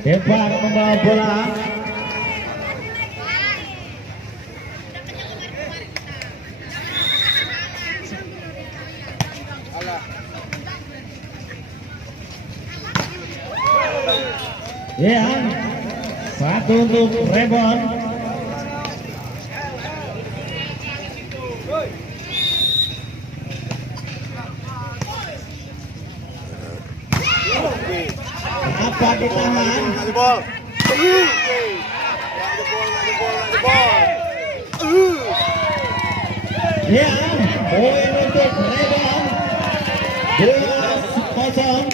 Depar membawa bola. Ya, satu untuk rebound. Apa ditahan? Ya, poin untuk rebound. 2-0.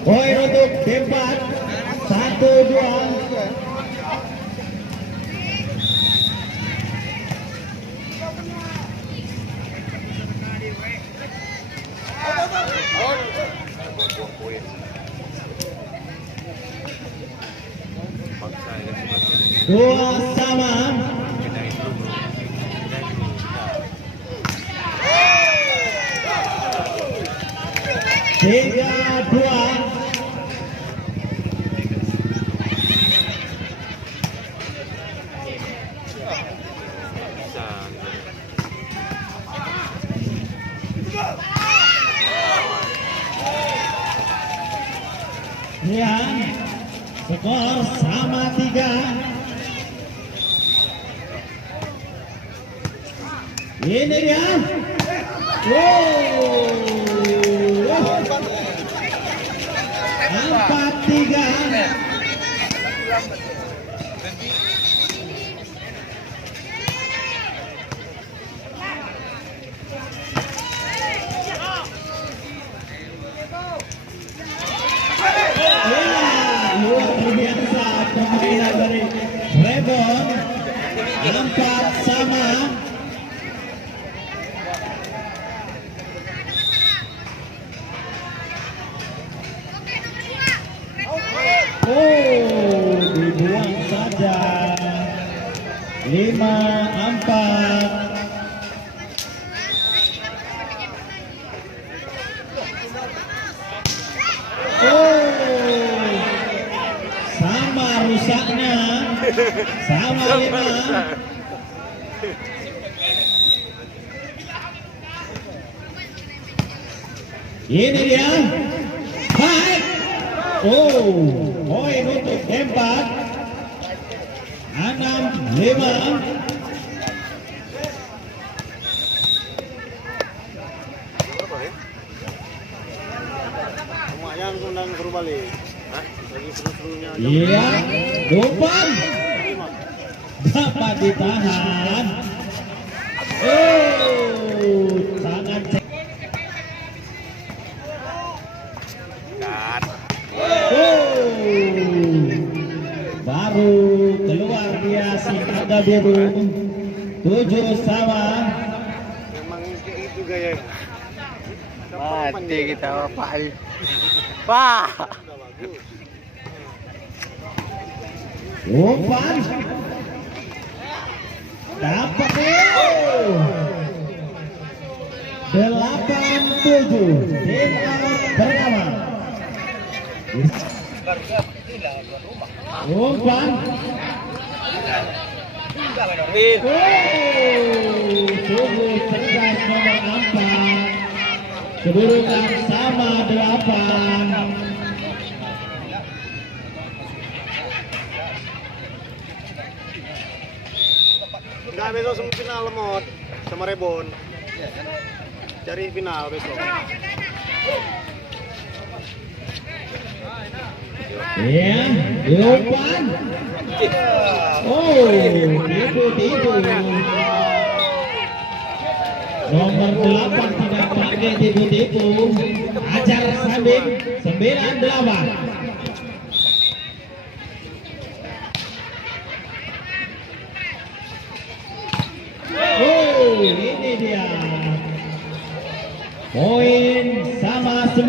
Poin untuk Depar 1-2. Dua sama. Tiga dua. Ya, skor sama 3. Ini dia. Wow. 4-3. Luar biasa permainan dari Rebon. 4 sama. Dibuang saja. 5-4. Sama rusaknya. Sama 5. Ini dia. Baik. Poin untuk Depar 6-5. Lumayan undang suruh balik. Lagi seru-serunya. Iya, umpan dapat ditahan. Tangan baru keluar dia si Naga Biru. 7 sama. Memang itu gaya. Mati kita Pak. Pak. Umpan dapat 8-7. Tim pertama. Umpan sungguh cerdas nomor 4. Kedudukan sama 8. Enggak, besok semifinal lemot sama Rebon. Cari final besok. Ya, umpan. Tipu. Nomor 8 tidak pakai tipu-tipu. Ajar Sabik 9-8. Ini dia. Poin sama 9.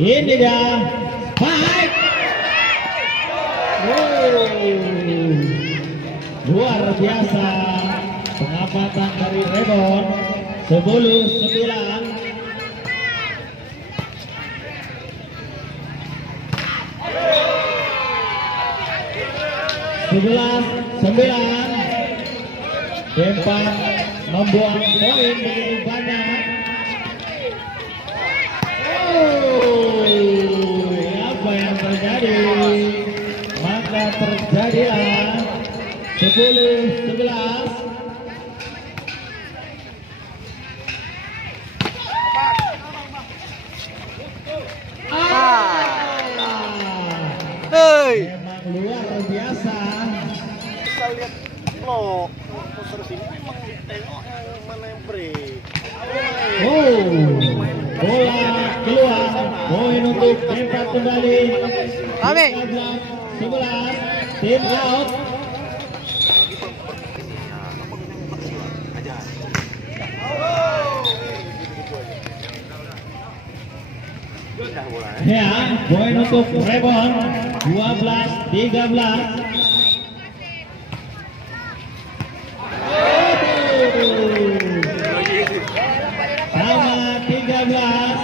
Ini dia. Fight. Luar biasa pengamatan dari Rebon. 10-9. Dempan membuang poin begitu banyak. Apa yang terjadi? Maka terjadilah 10-11. Hei. Memang luar biasa. Kita lihat vlog terus ini memang tengok yang mana yang break. Bola keluar. Poin untuk tempat kembali. Kami. 11 tim out. Ya, poin untuk Rebon 12-13. Sama 13.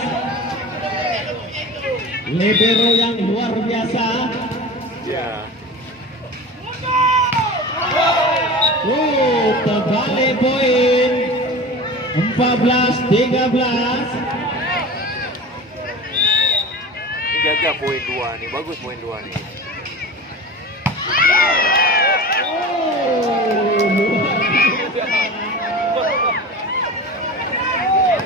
Libero yang luar biasa. Ya. Terbalik poin 14-13. Jaga poin 2 nih, bagus poin 2 nih.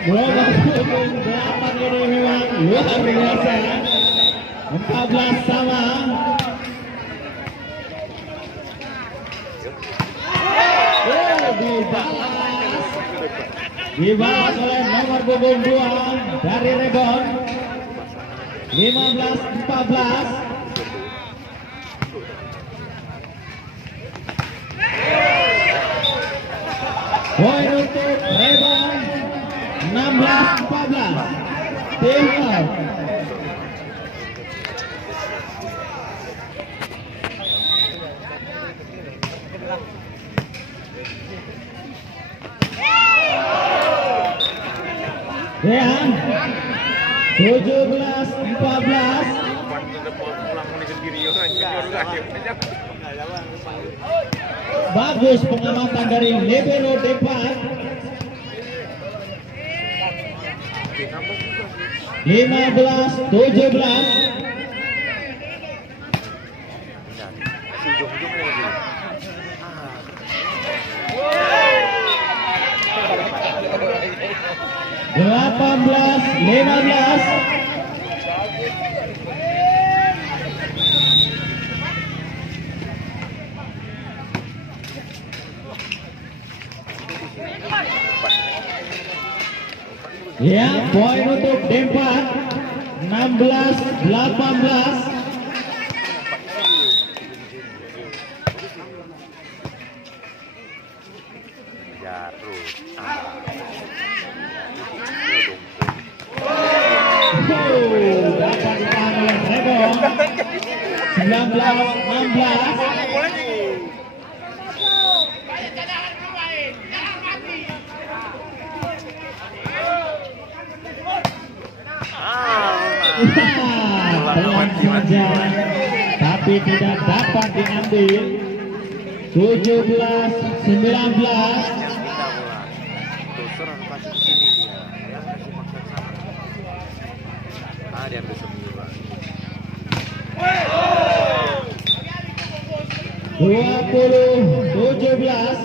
Bola punggung 8 ini memang luar biasa. 14 sama. Dibalas oleh nomor punggung 2 dari Rebon. 15-14. Poin untuk Rebon 16-14. Tim out. Ya, 17-14. Bagus pengamatan dari libero depan. 15-17. Delapan belas, 15. Ya, poin untuk Dempan 16-18. Ya, terus. Dapat ditahan oleh Rebon 19-16. Pelan saja, tapi tidak dapat diambil. 17-19. Dia ambil 9. 20-17.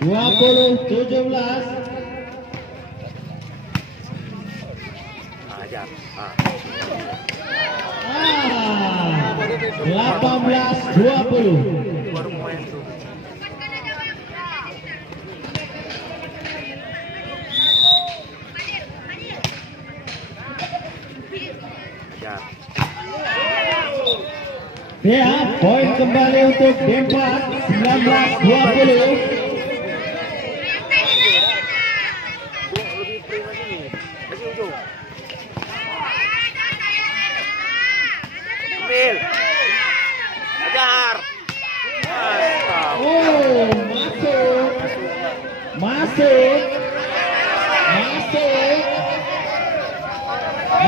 20-17. Ajar. 18-20. Baru main tuh. Ya, poin kembali untuk Dempan 19-20.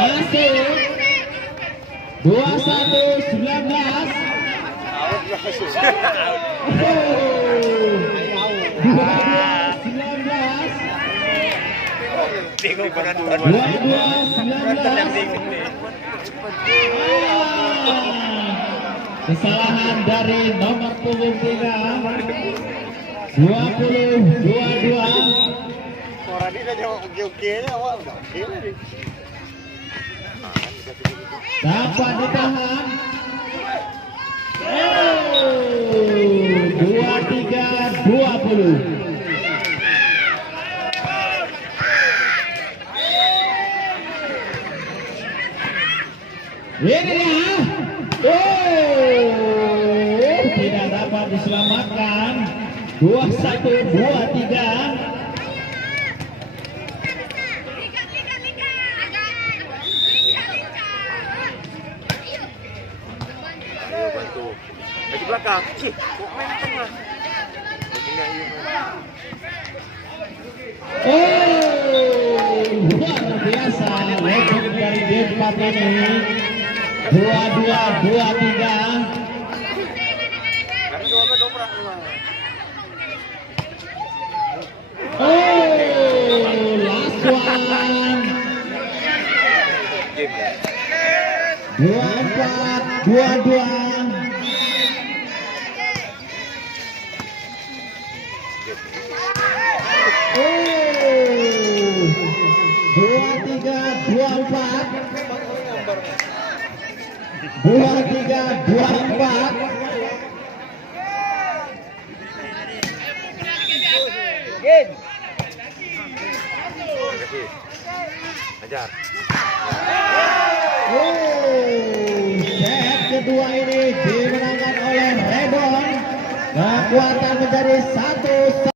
masuk 21-19. Bingung penonton. 22-19. Kesalahan dari nomor punggung 3. 20-22. Orang ini jawab oke-oke nya awal udah oke nih. Dapat ditahan. 23-20. Ini ya. Tidak dapat diselamatkan. 21-23. Ayo bantu. Bagi belakang. Cih, kok main di tengah? Begini ayo. Luar biasa legend dari D4 ini. 22-23. Karena dua dobrak memang. Last one. Game ya. 24-22. Dua tiga dua empat. 23-24. Kasih. Ajar. Set kedua ini dimenangkan oleh Rebon. Kekuatan menjadi 1-1.